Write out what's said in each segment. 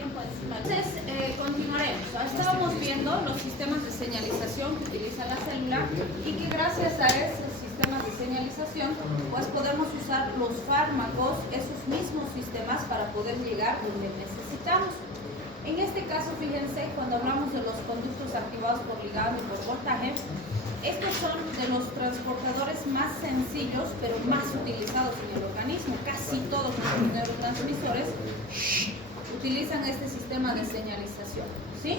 tiempo encima. Entonces, continuaremos. Estábamos viendo los sistemas de señalización que utiliza la célula y que gracias a esos sistemas de señalización, pues podemos usar los fármacos, esos mismos sistemas para poder llegar donde necesitamos. En este caso, fíjense, cuando hablamos de los conductos activados por ligando y por voltaje, estos son de los transportadores más sencillos, pero más utilizados en el organismo. Casi todos los neurotransmisores utilizan este sistema de señalización, ¿sí?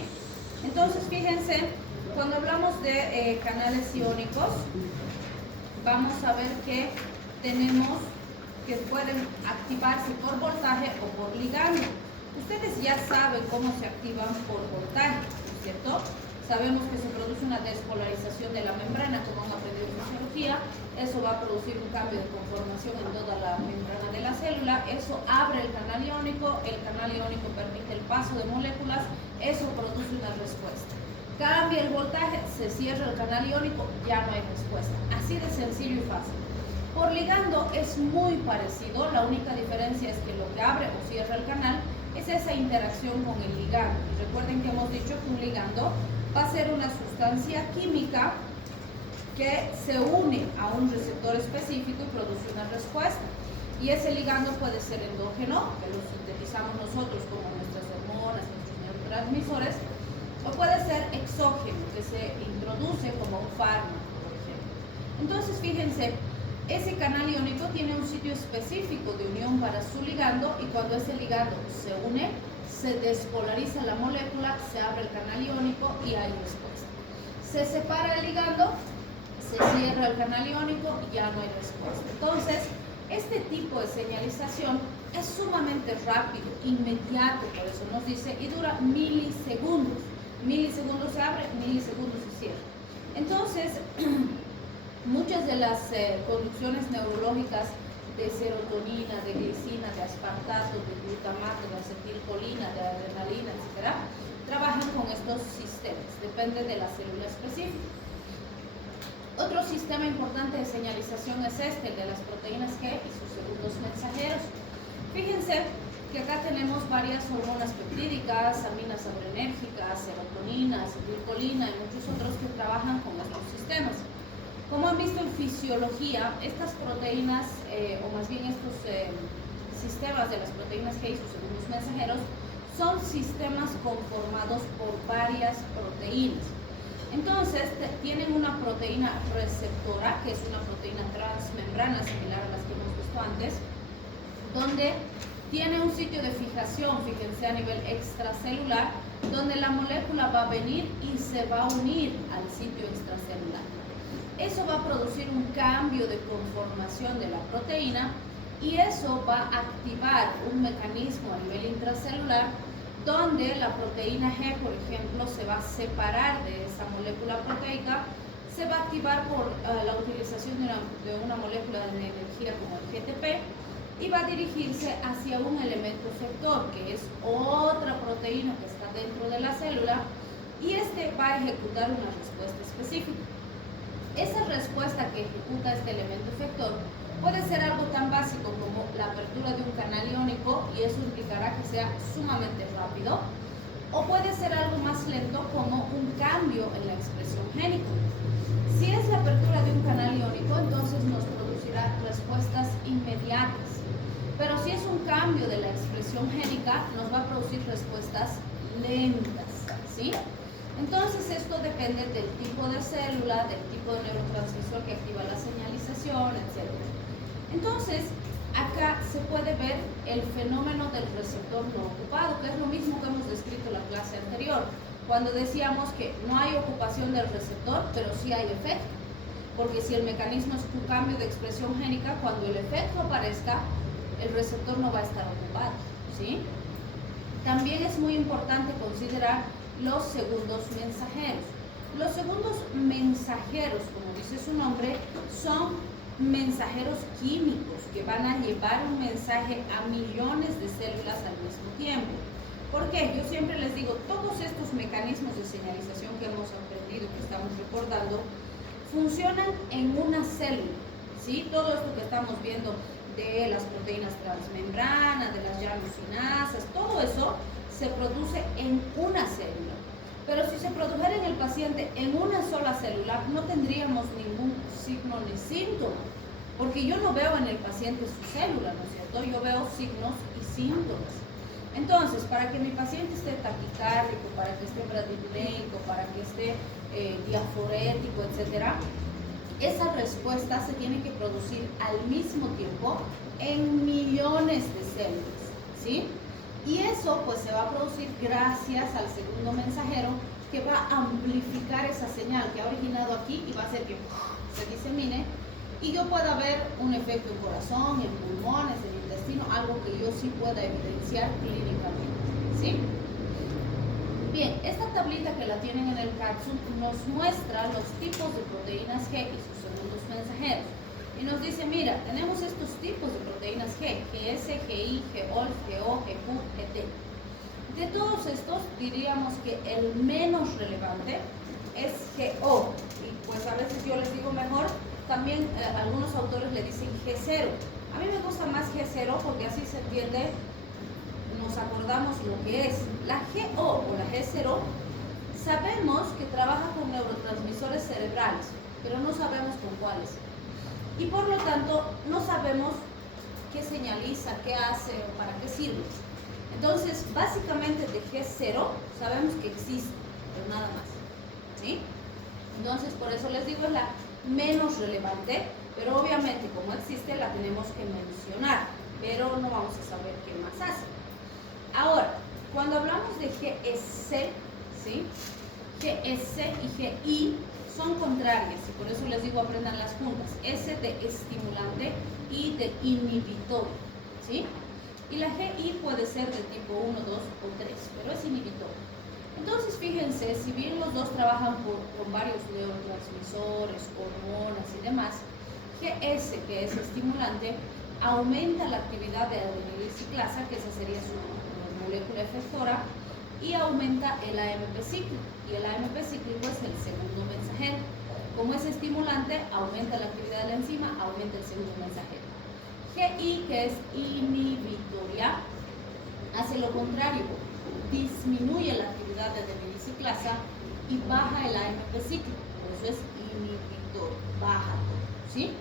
Entonces, fíjense, cuando hablamos de canales iónicos, vamos a ver que tenemos que pueden activarse por voltaje o por ligando. Ustedes ya saben cómo se activan por voltaje, ¿cierto? Sabemos que se produce una despolarización de la membrana, como han aprendido en fisiología. Eso va a producir un cambio de conformación en toda la membrana de la célula. Eso abre el canal iónico permite el paso de moléculas, eso produce una respuesta. Cambia el voltaje, se cierra el canal iónico, ya no hay respuesta. Así de sencillo y fácil. Por ligando es muy parecido, la única diferencia es que lo que abre o cierra el canal es esa interacción con el ligando. Y recuerden que hemos dicho que un ligando va a ser una sustancia química que se une a un receptor específico y produce una respuesta. Y ese ligando puede ser endógeno, que lo sintetizamos nosotros como nuestras hormonas, nuestros neurotransmisores, o puede ser exógeno, que se introduce como un fármaco, por ejemplo. Entonces, fíjense, ese canal iónico tiene un sitio específico de unión para su ligando y cuando ese ligando se une, se despolariza la molécula, se abre el canal iónico y hay respuesta. Se separa el ligando, se cierra el canal iónico y ya no hay respuesta. Entonces, este tipo de señalización es sumamente rápido, inmediato, por eso nos dice, y dura milisegundos. Milisegundos se abre, milisegundos se cierra. Entonces, muchas de las conducciones neurológicas de serotonina, de glicina, de aspartato, de glutamato, de acetilcolina, de adrenalina, etc., trabajan con estos sistemas, depende de la célula específica. Otro sistema importante de señalización es este, el de las proteínas G y sus segundos mensajeros. Fíjense que acá tenemos varias hormonas peptídicas, aminas adrenérgicas, serotonina, acetilcolina y muchos otros que trabajan con estos sistemas. Como han visto en fisiología, estas proteínas, o más bien estos sistemas de las proteínas G y sus segundos mensajeros, son sistemas conformados por varias proteínas. Entonces, tienen una proteína receptora, que es una proteína transmembrana similar a las que hemos visto antes, donde tiene un sitio de fijación, fíjense, a nivel extracelular, donde la molécula va a venir y se va a unir al sitio extracelular. Eso va a producir un cambio de conformación de la proteína y eso va a activar un mecanismo a nivel intracelular donde la proteína G, por ejemplo, se va a separar de esa molécula proteica, se va a activar por la utilización de una molécula de energía como el GTP y va a dirigirse hacia un elemento efector, que es otra proteína que está dentro de la célula, y este va a ejecutar una respuesta específica. Esa respuesta que ejecuta este elemento efector puede ser algo tan básico como la apertura de un canal iónico y eso implicará que sea sumamente rápido, o puede ser algo más lento como un cambio en la expresión génica. Si es la apertura de un canal iónico, entonces nos producirá respuestas inmediatas, pero si es un cambio de la expresión génica, nos va a producir respuestas lentas, ¿sí? Entonces esto depende del tipo de célula, del tipo de neurotransmisor que activa la señalización, etc. Entonces, acá se puede ver el fenómeno del receptor no ocupado, que es lo mismo que hemos descrito en la clase anterior, cuando decíamos que no hay ocupación del receptor, pero sí hay efecto. Porque si el mecanismo es un cambio de expresión génica, cuando el efecto aparezca, el receptor no va a estar ocupado, ¿sí? También es muy importante considerar los segundos mensajeros. Los segundos mensajeros, como dice su nombre, son mensajeros químicos que van a llevar un mensaje a millones de células al mismo tiempo. ¿Por qué? Yo siempre les digo, todos estos mecanismos de señalización que hemos aprendido, que estamos recordando, funcionan en una célula, ¿sí? Todo esto que estamos viendo de las proteínas transmembranas, de las llanosinasas, todo eso se produce en una célula. Pero si se produjera en el paciente en una sola célula, no tendríamos ningún signo ni síntoma, porque yo no veo en el paciente su célula, ¿no es cierto? Yo veo signos y síntomas. Entonces, para que mi paciente esté taquicárdico, para que esté bradipnéico, para que esté diaforético, etc., esa respuesta se tiene que producir al mismo tiempo en millones de células, ¿sí? Y eso pues se va a producir gracias al segundo mensajero, que va a amplificar esa señal que ha originado aquí y va a hacer que se disemine y yo pueda ver un efecto en corazón, en pulmones, en intestino, algo que yo sí pueda evidenciar clínicamente, ¿sí? Bien, esta tablita que la tienen en el capsule nos muestra los tipos de proteínas G y sus segundos mensajeros. Y nos dice, mira, tenemos estos tipos de proteínas G, GS, GI, GOL, GO, GQ, GT. De todos estos, diríamos que el menos relevante es GO. Y pues a veces yo les digo mejor, también algunos autores le dicen G0. A mí me gusta más G0 porque así se entiende, nos acordamos lo que es. La GO o la G0, sabemos que trabaja con neurotransmisores cerebrales, pero no sabemos con cuáles. Y por lo tanto, no sabemos qué señaliza, qué hace o para qué sirve. Entonces, básicamente de G0 sabemos que existe, pero nada más, ¿sí? Entonces, por eso les digo, es la menos relevante, pero obviamente como existe la tenemos que mencionar, pero no vamos a saber qué más hace. Ahora, cuando hablamos de GS, ¿sí? GS y GI son contrarias y por eso les digo aprendan las juntas. S de estimulante, I de inhibitorio, ¿sí? Y la GI puede ser de tipo 1, 2 o 3, pero es inhibitorio. Entonces fíjense, si bien los dos trabajan con varios neurotransmisores, hormonas y demás, GS, que es estimulante, aumenta la actividad de adenilciclasa, que esa sería su molécula efectora, y aumenta el AMP cíclico, y el AMP cíclico es el segundo mensajero. Como es estimulante, aumenta la actividad de la enzima, aumenta el segundo mensajero. GI, que es inhibitoria, hace lo contrario, disminuye la actividad de adenilciclasa y baja el AMP cíclico, por eso es inhibitorio, baja todo, ¿sí?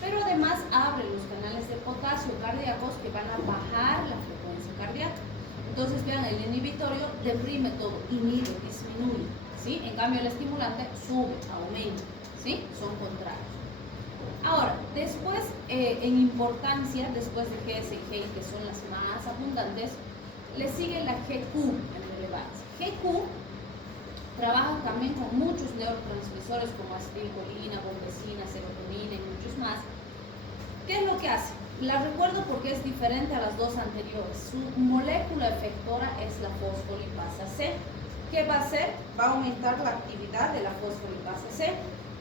Pero además abre los canales de potasio cardíacos que van a bajar la frecuencia cardíaca. Entonces vean, el inhibitorio deprime todo, inhibe, disminuye, ¿sí? En cambio el estimulante sube, aumenta, ¿sí? Son contrarios. Ahora, después en importancia, después de GS y GI, que son las más abundantes, le sigue la GQ en relevancia. GQ trabaja también con muchos neurotransmisores como acetilcolina, bombecina, serotonina y muchos más. ¿Qué es lo que hace? La recuerdo porque es diferente a las dos anteriores. Su molécula efectora es la fosfolipasa C. ¿Qué va a hacer? Va a aumentar la actividad de la fosfolipasa C.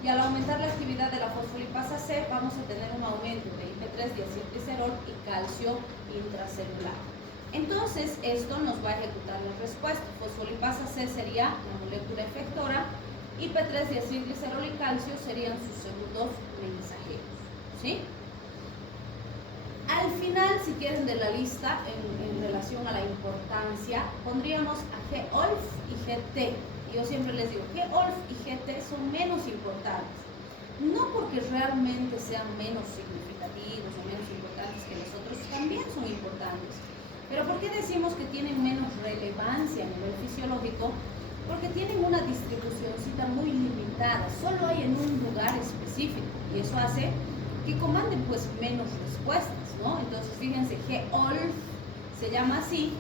Y al aumentar la actividad de la fosfolipasa C, vamos a tener un aumento de IP3, diacilglicerol y calcio intracelular. Entonces, esto nos va a ejecutar la respuesta. Fosfolipasa C sería la molécula efectora, IP3, diacilglicerol y calcio serían sus segundos mensajeros, ¿sí? Al final, si quieren, de la lista, en relación a la importancia, pondríamos a GOLF y GT. Yo siempre les digo, GOLF y GT son menos importantes. No porque realmente sean menos significativos o menos importantes que los otros, también son importantes. Pero ¿por qué decimos que tienen menos relevancia a nivel fisiológico? Porque tienen una distribucióncita muy limitada, solo hay en un lugar específico y eso hace que comanden pues menos respuestas, ¿no? Entonces fíjense, GOLF se llama así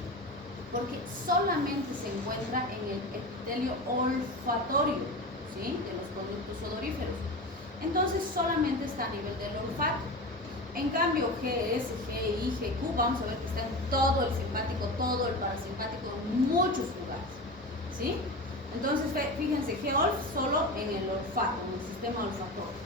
porque solamente se encuentra en el epitelio olfatorio, ¿sí? De los conductos odoríferos. Entonces solamente está a nivel del olfato. En cambio, GS, GI, GQ, vamos a ver que está en todo el simpático, todo el parasimpático, en muchos lugares, ¿sí? Entonces, fíjense, GOLF solo en el olfato, en el sistema olfatorio.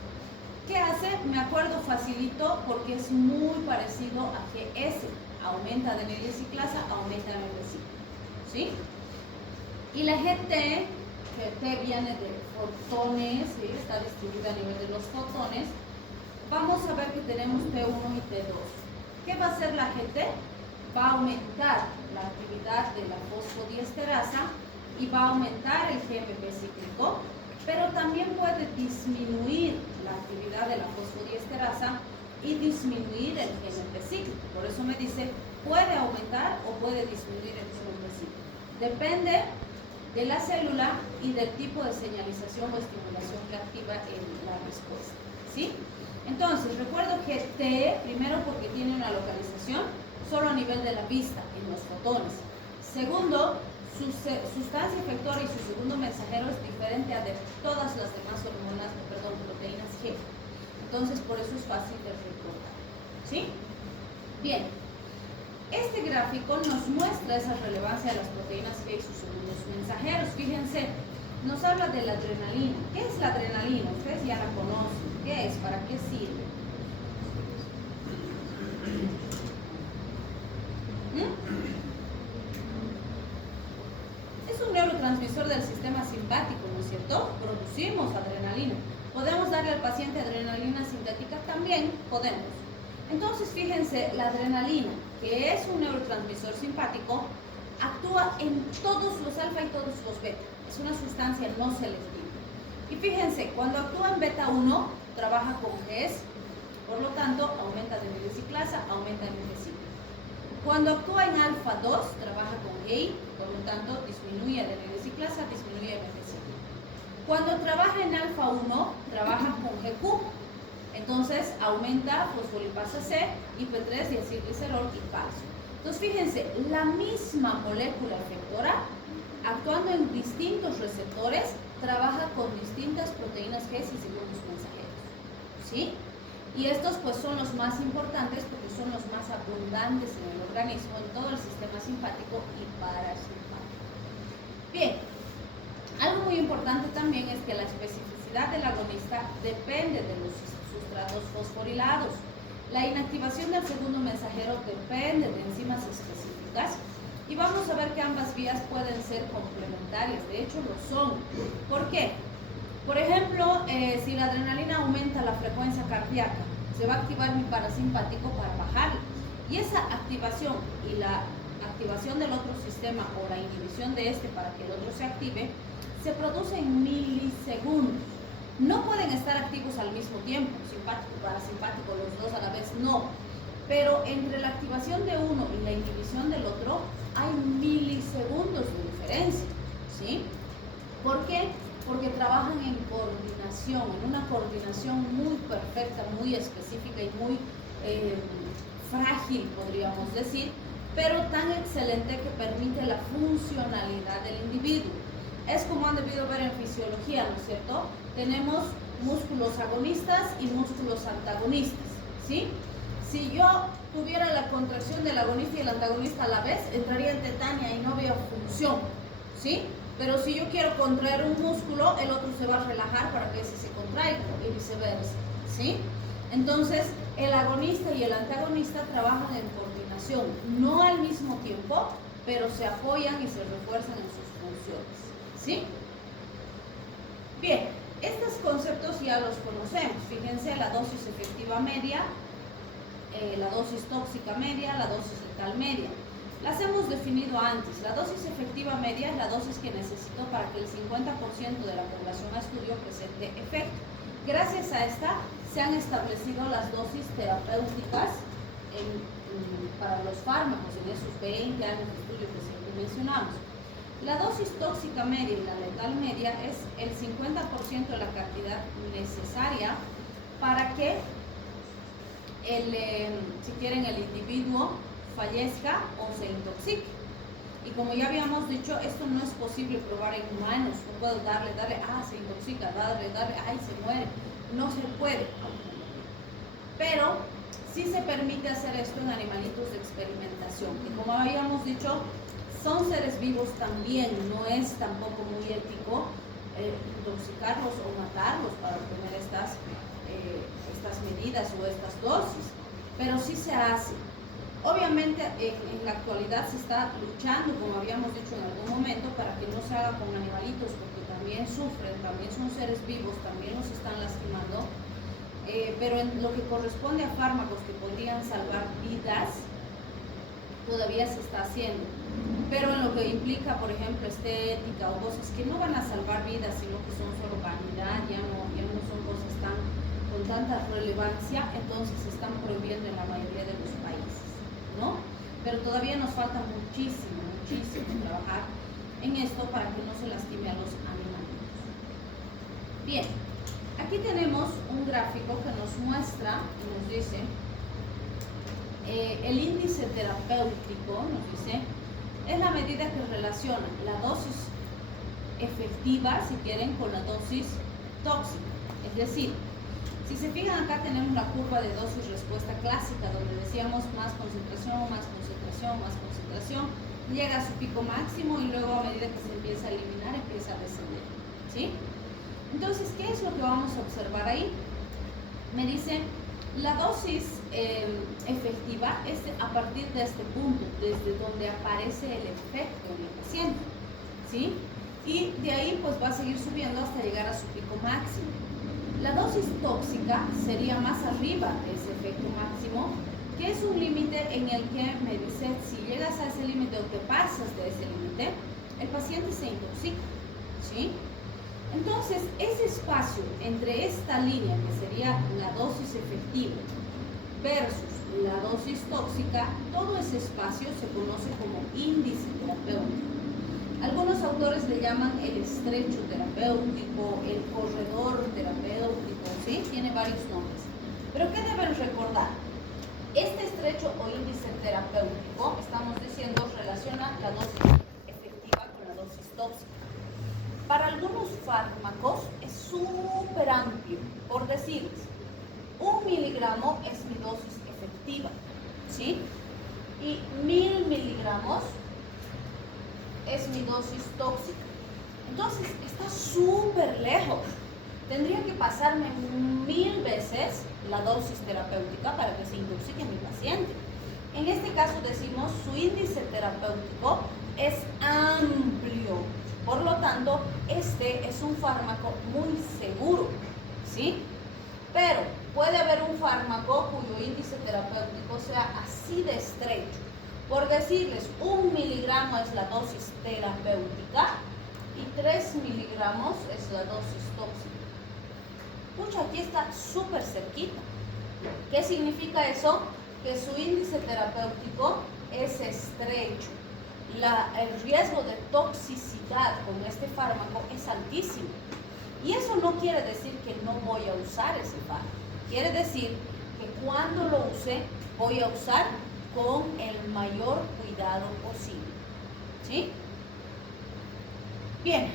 ¿Qué hace? Me acuerdo facilito porque es muy parecido a GS. Aumenta adenilciclasa, aumenta el ciclo, ¿sí? Y la GT viene de fotones, ¿sí? Está distribuida a nivel de los fotones. Vamos a ver que tenemos T1 y T2. ¿Qué va a hacer la GT? va a aumentar la actividad de la fosfodiesterasa y va a aumentar el GMP cíclico, pero también puede disminuir la actividad de la fosfodiesterasa y disminuir el GMP cíclico. Por eso me dice, puede aumentar o puede disminuir el GMP cíclico. Depende de la célula y del tipo de señalización o estimulación que activa en la respuesta, ¿sí? Entonces, recuerdo que T, primero porque tiene una localización solo a nivel de la vista, en los fotones. Segundo, su sustancia efectora y su segundo mensajero es diferente a de todas las demás proteínas G. Entonces, por eso es fácil de recordar, ¿sí? Bien, este gráfico nos muestra esa relevancia de las proteínas G y sus segundos mensajeros. Fíjense, nos habla de la adrenalina. ¿Qué es la adrenalina? Ustedes ya la conocen. ¿Qué es? ¿Para qué sirve? Es un neurotransmisor del sistema simpático, ¿no es cierto? Producimos adrenalina. ¿Podemos darle al paciente adrenalina sintética? También podemos. Entonces, fíjense, la adrenalina, que es un neurotransmisor simpático, actúa en todos los alfa y todos los beta. Es una sustancia no selectiva. Y fíjense, cuando actúa en beta 1, trabaja con GES, por lo tanto, aumenta de ciclasa, aumenta de ciclo. Cuando actúa en alfa 2, trabaja con GEI, por lo tanto, disminuye de ciclasa, disminuye de ciclo. Cuando trabaja en alfa 1, trabaja con GQ. Entonces aumenta fosfolipasa C, IP3, diacilglicerol y calcio. Entonces fíjense, la misma molécula efectora, actuando en distintos receptores, trabaja con distintas proteínas G y segundos mensajeros, ¿sí? Y estos pues son los más importantes porque son los más abundantes en el organismo, en todo el sistema simpático y parasimpático. Bien, algo muy importante también es que la especificidad del agonista depende de los sustratos fosforilados. La inactivación del segundo mensajero depende de enzimas específicas y vamos a ver que ambas vías pueden ser complementarias, de hecho lo son. ¿Por qué? Por ejemplo, si la adrenalina aumenta la frecuencia cardíaca, se va a activar mi parasimpático para bajarla. Y esa activación y la activación del otro sistema o la inhibición de este para que el otro se active, se produce en milisegundos. No pueden estar activos al mismo tiempo, simpático, parasimpático, los dos a la vez, no. Pero entre la activación de uno y la inhibición del otro hay milisegundos de diferencia, ¿sí? ¿Por qué? Porque trabajan en coordinación, en una coordinación muy perfecta, muy específica y muy frágil, podríamos decir, pero tan excelente que permite la funcionalidad del individuo. Es como han debido ver en fisiología, ¿no es cierto? Tenemos músculos agonistas y músculos antagonistas, ¿sí? Si yo tuviera la contracción del agonista y el antagonista a la vez, entraría en tetania y no veo función, ¿sí? Pero si yo quiero contraer un músculo, el otro se va a relajar para que ese se contraiga y viceversa, ¿sí? Entonces, el agonista y el antagonista trabajan en coordinación, no al mismo tiempo, pero se apoyan y se refuerzan en sus funciones, ¿sí? Bien, estos conceptos ya los conocemos. Fíjense, la dosis efectiva media, la dosis tóxica media, la dosis letal media. Las hemos definido antes. La dosis efectiva media es la dosis que necesito para que el 50% de la población a estudio presente efecto. Gracias a esta se han establecido las dosis terapéuticas para los fármacos en esos 20 años de estudio que siempre mencionamos. La dosis tóxica media y la letal media es el 50% de la cantidad necesaria para que si quieren, el individuo fallezca o se intoxique. Y como ya habíamos dicho, esto no es posible probar en humanos. No puedo darle, se intoxica, darle, se muere. No se puede. Pero sí se permite hacer esto en animalitos de experimentación, que como habíamos dicho, son seres vivos también. No es tampoco muy ético intoxicarlos o matarlos para obtener estas medidas o estas dosis, pero sí se hace. Obviamente en la actualidad se está luchando, como habíamos dicho en algún momento, para que no se haga con animalitos, porque también sufren, también son seres vivos, también los están lastimando, pero en lo que corresponde a fármacos que podrían salvar vidas, todavía se está haciendo. Pero en lo que implica, por ejemplo, estética o cosas que no van a salvar vidas, sino que son solo vanidad, ya no son cosas con tanta relevancia, entonces se están prohibiendo en la mayoría de los países, ¿no? Pero todavía nos falta muchísimo trabajar en esto para que no se lastime a los animalitos. Bien, aquí tenemos un gráfico que nos muestra y nos dice el índice terapéutico, nos dice, es la medida que relaciona la dosis efectiva, si quieren, con la dosis tóxica. Es decir, si se fijan acá tenemos la curva de dosis-respuesta clásica, donde decíamos más concentración, llega a su pico máximo y luego a medida que se empieza a eliminar, empieza a descender, ¿sí? Entonces, ¿qué es lo que vamos a observar ahí? Me dice, la dosis efectiva es a partir de este punto, desde donde aparece el efecto en el paciente, ¿sí? Y de ahí pues va a seguir subiendo hasta llegar a su pico máximo. La dosis tóxica sería más arriba de ese efecto máximo, que es un límite en el que me dice, si llegas a ese límite o te pasas de ese límite, el paciente se intoxica, ¿sí? Entonces, ese espacio entre esta línea, que sería la dosis efectiva, versus la dosis tóxica, todo ese espacio se conoce como índice terapéutico. Algunos autores le llaman el estrecho terapéutico, el corredor terapéutico, ¿sí? Tiene varios nombres. Pero ¿qué deben recordar? Este estrecho o índice terapéutico, estamos diciendo, relaciona la dosis efectiva con la dosis tóxica. Para algunos fármacos es súper amplio, por decirles, 1 miligramo es mi dosis efectiva, ¿sí? Y 1000 miligramos es mi dosis tóxica. Entonces está súper lejos. Tendría que pasarme 1000 veces la dosis terapéutica para que se intoxique mi paciente. En este caso decimos su índice terapéutico es amplio. Por lo tanto, este es un fármaco muy seguro, ¿sí? Pero puede haber un fármaco cuyo índice terapéutico sea así de estrecho. Por decirles, 1 miligramo es la dosis terapéutica y 3 miligramos es la dosis tóxica. Pucha, aquí está súper cerquita. ¿Qué significa eso? Que su índice terapéutico es estrecho. El riesgo de toxicidad con este fármaco es altísimo. Y eso no quiere decir que no voy a usar ese fármaco. Quiere decir que cuando lo use, voy a usar con el mayor cuidado posible. ¿Sí? Bien.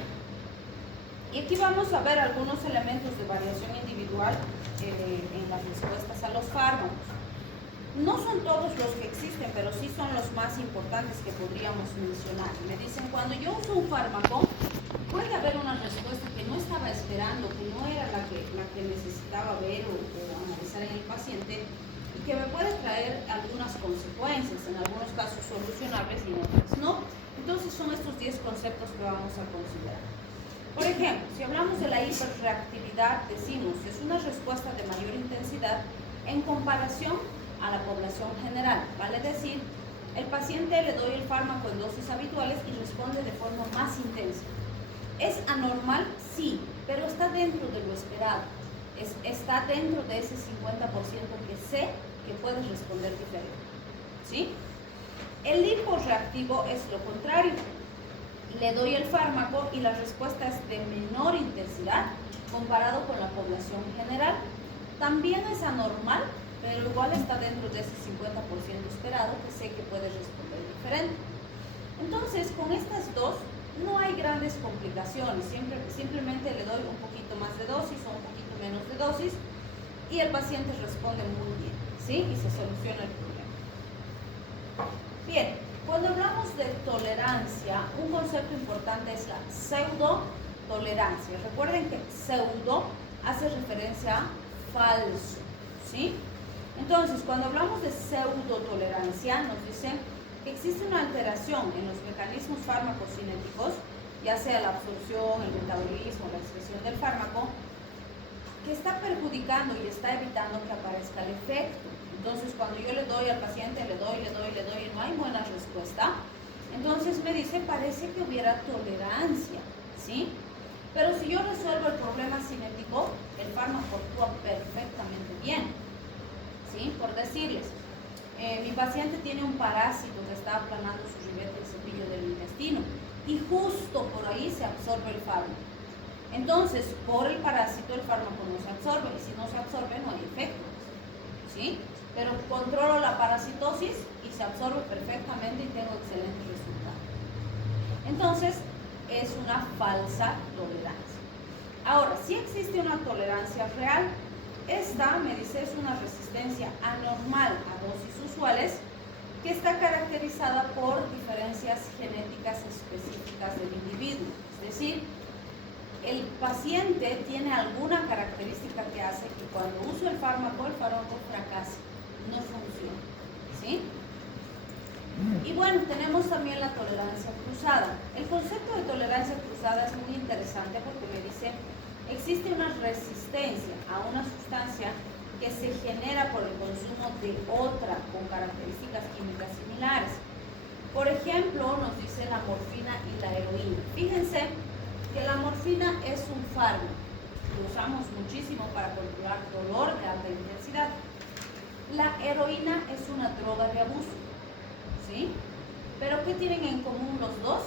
Y aquí vamos a ver algunos elementos de variación individual en las respuestas a los fármacos. No son todos los que existen, pero sí son los más importantes que podríamos mencionar. Me dicen, cuando yo uso un fármaco, puede haber una respuesta que no estaba esperando, que no era la que necesitaba ver o analizar en el paciente, y que me puede traer algunas consecuencias, en algunos casos solucionables y en otros no. Entonces son estos 10 conceptos que vamos a considerar. Por ejemplo, si hablamos de la hiperreactividad, decimos que es una respuesta de mayor intensidad en comparación a la población general. Vale decir, el paciente le doy el fármaco en dosis habituales y responde de forma más intensa. ¿Es anormal? Sí, pero está dentro de lo esperado. Está dentro de ese 50% que sé que puedes responder diferente. ¿Sí? El hiporreactivo es lo contrario. Le doy el fármaco y la respuesta es de menor intensidad comparado con la población general. También es anormal, pero igual está dentro de ese 50% esperado que sé que puede responder diferente. Entonces, con estas dos no hay grandes complicaciones. Simplemente le doy un poquito más de dosis o un poquito menos de dosis y el paciente responde muy bien, ¿sí? Y se soluciona el problema. Bien, cuando hablamos de tolerancia, un concepto importante es la pseudotolerancia. Recuerden que pseudo hace referencia a falso, ¿sí? Entonces, cuando hablamos de pseudotolerancia, nos dicen que existe una alteración en los mecanismos farmacocinéticos, ya sea la absorción, el metabolismo, la excreción del fármaco, que está perjudicando y está evitando que aparezca el efecto. Entonces, cuando yo le doy al paciente, le doy y no hay buena respuesta, entonces me dice, parece que hubiera tolerancia, ¿sí? Pero si yo resuelvo el problema cinético, el fármaco actúa perfectamente bien, ¿sí? Por decirles, mi paciente tiene un parásito que está aplanando su ribete del cepillo del intestino y justo por ahí se absorbe el fármaco. Entonces, por el parásito el fármaco no se absorbe y si no se absorbe no hay efecto, ¿sí? Pero controlo la parasitosis y se absorbe perfectamente y tengo excelentes resultados. Entonces, es una falsa tolerancia. Ahora, si existe una tolerancia real, esta, me dice, es una resistencia anormal a dosis usuales que está caracterizada por diferencias genéticas específicas del individuo. Es decir, el paciente tiene alguna característica que hace que cuando uso el fármaco fracase, no funciona, ¿sí? Y bueno, tenemos también la tolerancia cruzada. El concepto de tolerancia cruzada es muy interesante porque me dice, existe una resistencia a una sustancia que se genera por el consumo de otra con características químicas similares. Por ejemplo, nos dice la morfina y la heroína. Fíjense que la morfina es un fármaco que usamos muchísimo para controlar dolor de alta intensidad. La heroína es una droga de abuso, ¿sí? ¿Pero qué tienen en común los dos?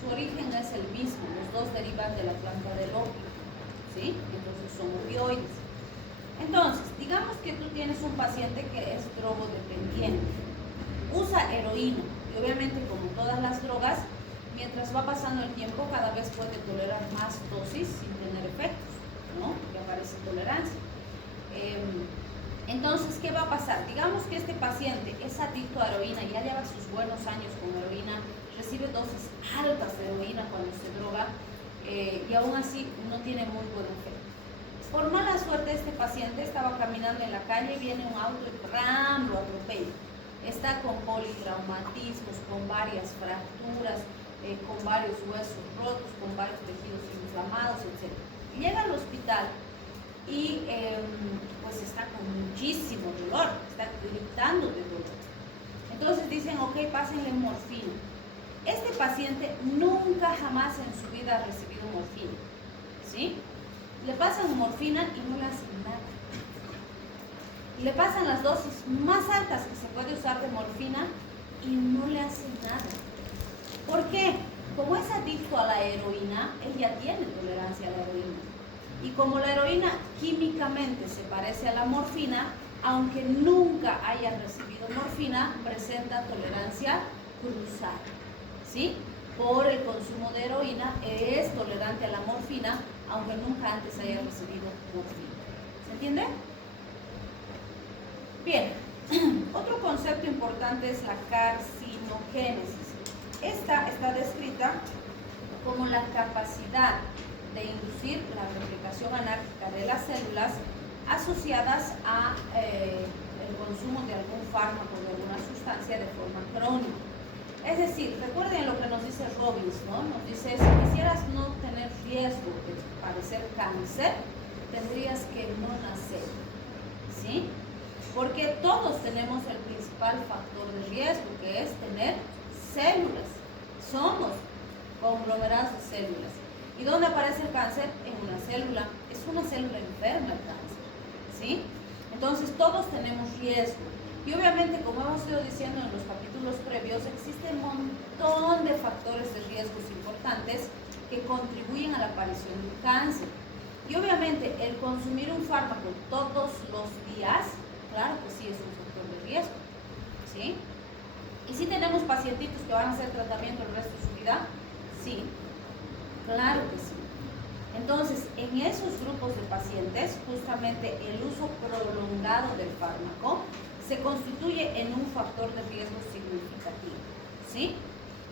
Su origen es el mismo, los dos derivan de la planta del opio, ¿sí? Entonces son opioides. Entonces, digamos que tú tienes un paciente que es drogodependiente, usa heroína y obviamente como todas las drogas, mientras va pasando el tiempo cada vez puede tolerar más dosis sin tener efectos, ¿no? Que aparece tolerancia. Entonces, ¿qué va a pasar? Digamos que este paciente es adicto a heroína, ya lleva sus buenos años con heroína, recibe dosis altas de heroína cuando se droga y aún así no tiene muy buen efecto. Por mala suerte este paciente estaba caminando en la calle, viene un auto y ¡ram!, lo atropella. Está con politraumatismos, con varias fracturas, con varios huesos rotos, con varios tejidos inflamados, etc. Llega al hospital y pues está con muchísimo dolor, está gritando de dolor. Entonces dicen, ok, pásenle morfina. Este paciente nunca jamás en su vida ha recibido morfina, ¿sí? Le pasan morfina y no le hacen nada. Le pasan las dosis más altas que se puede usar de morfina y no le hacen nada. ¿Por qué? Como es adicto a la heroína, él ya tiene tolerancia a la heroína. Y como la heroína químicamente se parece a la morfina, aunque nunca haya recibido morfina, presenta tolerancia cruzada, ¿sí? Por el consumo de heroína es tolerante a la morfina, aunque nunca antes haya recibido morfina. ¿Se entiende? Bien, otro concepto importante es la carcinogénesis. Esta está descrita como la capacidad de inducir la replicación anárquica de las células asociadas a el consumo de algún fármaco, de alguna sustancia de forma crónica. Es decir, recuerden lo que nos dice Robbins, ¿no? Nos dice, si quisieras no tener riesgo de padecer cáncer, tendrías que no nacer, ¿sí? Porque todos tenemos el principal factor de riesgo, que es tener células. Somos conglomerados de células. ¿Y dónde aparece el cáncer? En una célula. Es una célula enferma el cáncer, ¿sí? Entonces todos tenemos riesgo. Y obviamente, como hemos ido diciendo en los capítulos previos, existe un montón de factores de riesgos importantes que contribuyen a la aparición de cáncer. Y obviamente el consumir un fármaco todos los días, claro que sí es un factor de riesgo, ¿sí? ¿Y si tenemos pacientitos que van a hacer tratamiento el resto de su vida? Sí, claro que sí. Entonces, en esos grupos de pacientes, justamente el uso prolongado del fármaco se constituye en un factor de riesgo significativo, ¿sí?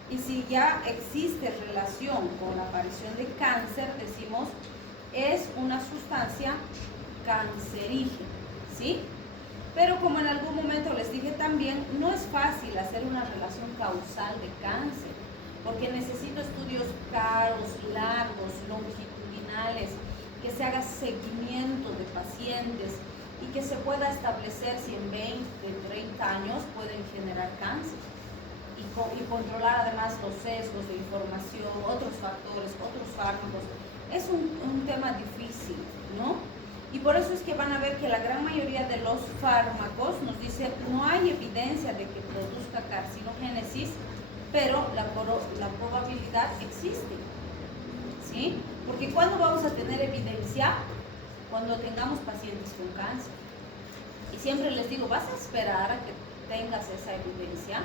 Y si ya existe relación con la aparición de cáncer, decimos, es una sustancia cancerígena, ¿sí? Pero como en algún momento les dije también, no es fácil hacer una relación causal de cáncer, porque necesito estudios caros, largos, longitudinales, que se haga seguimiento de pacientes, y que se pueda establecer si en 20, 30 años pueden generar cáncer y controlar además los sesgos de información, otros factores, otros fármacos. Es un tema difícil, ¿no? Y por eso es que van a ver que la gran mayoría de los fármacos nos dice no hay evidencia de que produzca carcinogénesis, pero la probabilidad existe, ¿sí? Porque ¿cuándo vamos a tener evidencia? Cuando tengamos pacientes con cáncer. Y siempre les digo, vas a esperar a que tengas esa evidencia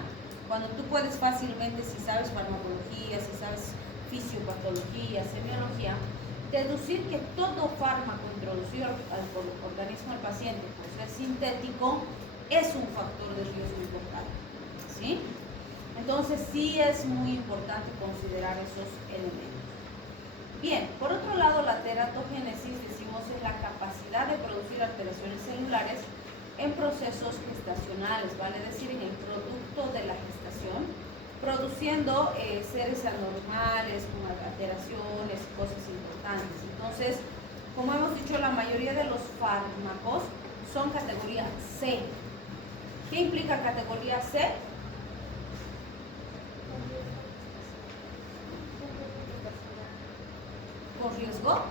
cuando tú puedes fácilmente, si sabes farmacología, si sabes fisiopatología, semiología, deducir que todo fármaco introducido al organismo del paciente por ser sintético es un factor de riesgo importante, ¿sí? Entonces sí es muy importante considerar esos elementos. Bien, por otro lado, la teratogénesis, decimos, es la capacidad de producir alteraciones celulares en procesos gestacionales, vale decir, en el producto de la gestación, produciendo seres anormales con alteraciones, cosas importantes. Entonces, como hemos dicho, la mayoría de los fármacos son categoría C. ¿Qué implica categoría C? ¿Con riesgo?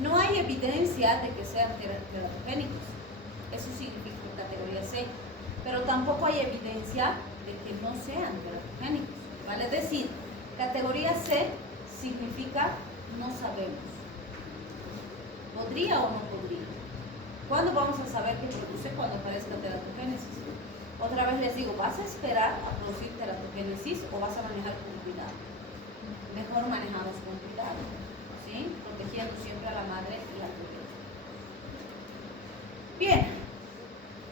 No hay evidencia de que sean teratogénicos. Eso significa categoría C. Pero tampoco hay evidencia de que no sean teratogénicos. Vale decir, categoría C significa no sabemos. ¿Podría o no podría? ¿Cuándo vamos a saber que produce? Cuando aparezca teratogénesis. Otra vez les digo, ¿vas a esperar a producir teratogénesis o vas a manejar con cuidado? Mejor manejamos con cuidado, ¿sí? Protegiendo siempre a la madre y al bebé. Bien,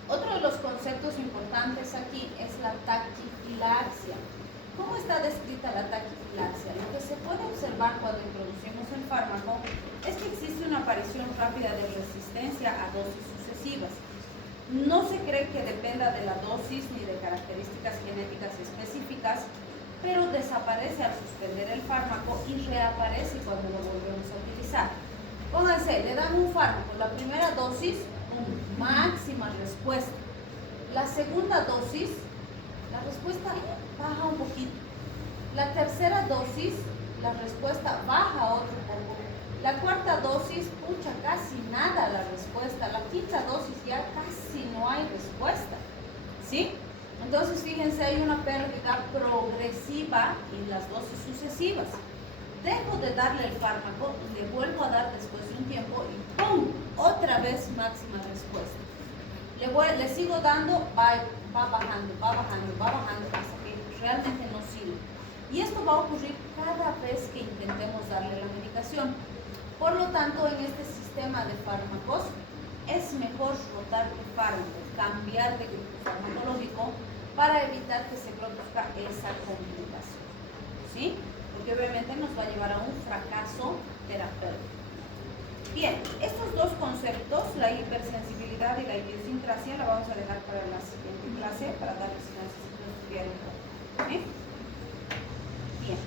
otro de los conceptos importantes aquí es la taquifilaxia. ¿Cómo está descrita la taquifilaxia? Lo que se puede observar cuando introducimos el fármaco es que existe una aparición rápida de resistencia a dosis sucesivas. No se cree que dependa de la dosis ni de características genéticas específicas, pero desaparece al suspender el fármaco y reaparece cuando lo volvemos a utilizar. Pónganse, le dan un fármaco, la primera dosis, máxima respuesta. La segunda dosis, la respuesta baja un poquito. La tercera dosis, la respuesta baja otro poco. La cuarta dosis, pucha, casi nada la respuesta. La quinta dosis ya casi no hay respuesta, ¿sí? Entonces, fíjense, hay una pérdida progresiva en las dosis sucesivas. Dejo de darle el fármaco, le vuelvo a dar después de un tiempo y ¡pum! Otra vez máxima respuesta. Le sigo dando, va bajando, hasta que realmente no sirve. Y esto va a ocurrir cada vez que intentemos darle la medicación. Por lo tanto, en este sistema de fármacos, es mejor rotar de fármaco, cambiar de grupo farmacológico para evitar que se produzca esa complicación, ¿sí? Porque obviamente nos va a llevar a un fracaso terapéutico. Bien, estos dos conceptos, la hipersensibilidad y la idiosincrasia, la vamos a dejar para la siguiente clase, para darles si necesito estudiar un poco, ¿sí? Bien.